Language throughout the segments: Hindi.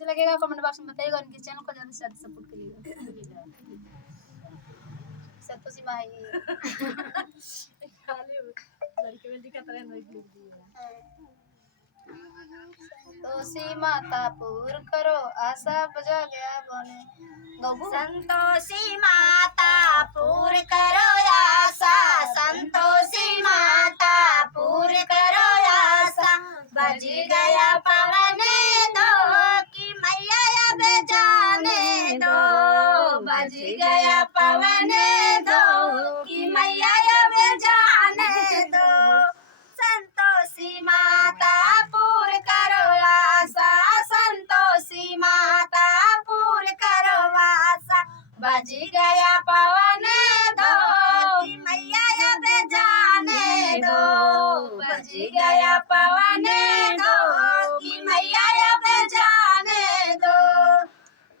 कैसे लगेगा कमेंट बॉक्स में बताइएगा और इनके चैनल को ज़्यादा से ज़्यादा सपोर्ट करिएगा। संतोषी माई संतोषी माता पूर करो आशा बजा गया बने संतोषी माता पूर करो आशा, संतोषी माता पूर करो आशा। बज गया पवन दो कि मैया अब जाने दो, बज गया पवन दो कि मैया अब जाने दो। संतोषी माता पूर करो आशा, संतोषी माता पूर करो आशा। बज गया पवन दो कि मैया अब जाने दो, बज गया पवन दो कि मैया अब जाने दो।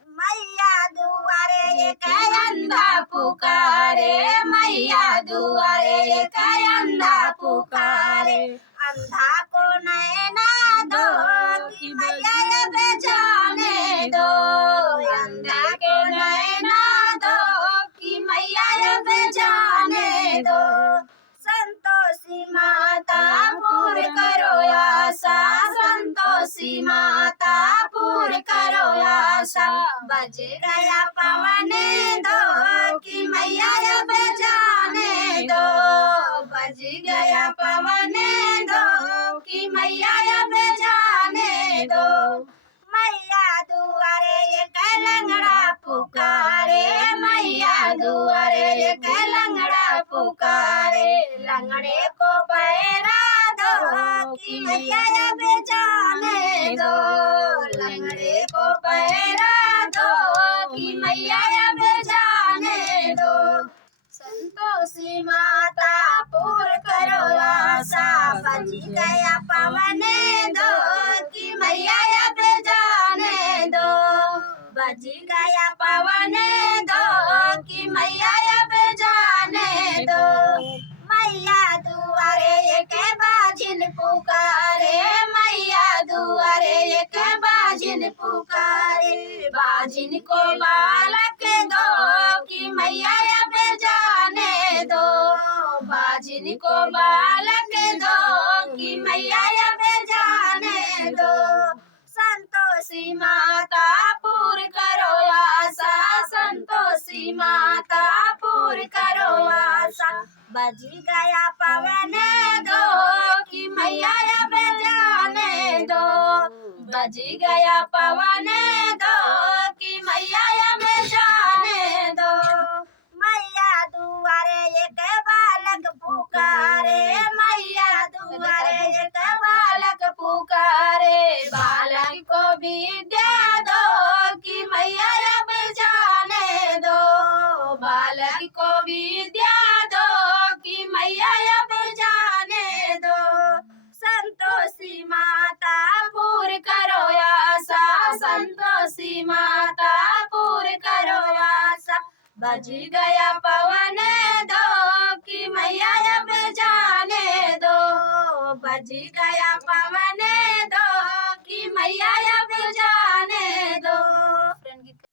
मैया दुआरे एक अंधा पुकारे, मैया दुआरे एक अंधा पुकारे। अंधा को नैना दो कि मैया अब जाने दो, अंधा को नैना दो कि मैया अब जाने दो। संतोषी माता पूर करो आशा, संतोषी माता पूर करो आशा। बज गया पवन दो कि मैया अब जाने दो, बज गया पवन दो कि मैया अब जाने दो। मैया दुआरे एक लंगड़ा पुकारे, मैया दुआरे एक लंगड़ा पुकारे। लंगड़े को पैरा दो कि मैया अब जाने दो, लंगड़े को पैरा दो कि मैया अब जाने दो। संतोषी माता पूर करो आशा, बज गया पवन दो कि मैया अब जाने दो, बज गया पवन दो कि मैया अब जाने दो। मैया दुआरे एक बाजिन पुकारे, मैया दुआरे एक बाजिन पुकारे। बाजिन को बालक दो कि मैया अब जाने दो, बाजिन को बालक दो कि मैया अब जाने दो। संतोषी माता पूर करो आशा, संतोषी माता पूर करो आशा। बज गया पवन दो कि मैया अब जाने दो, बज गया पवन दो कि मैया अब जाने दो। मैया दुआरे एक बालक पुकारे, मैया दुआरे एक बालक पुकारे। बालक को विद्या दो कि मैया अब जाने दो, बालक को विद्या दो कि मैया अब जाने दो। संतोषी माता पूर करो आशा, संतोषी माता पूर करो आशा। बज गया पवन दो कि मैया अब जाने दो, बज गया पवन दो कि मैया अब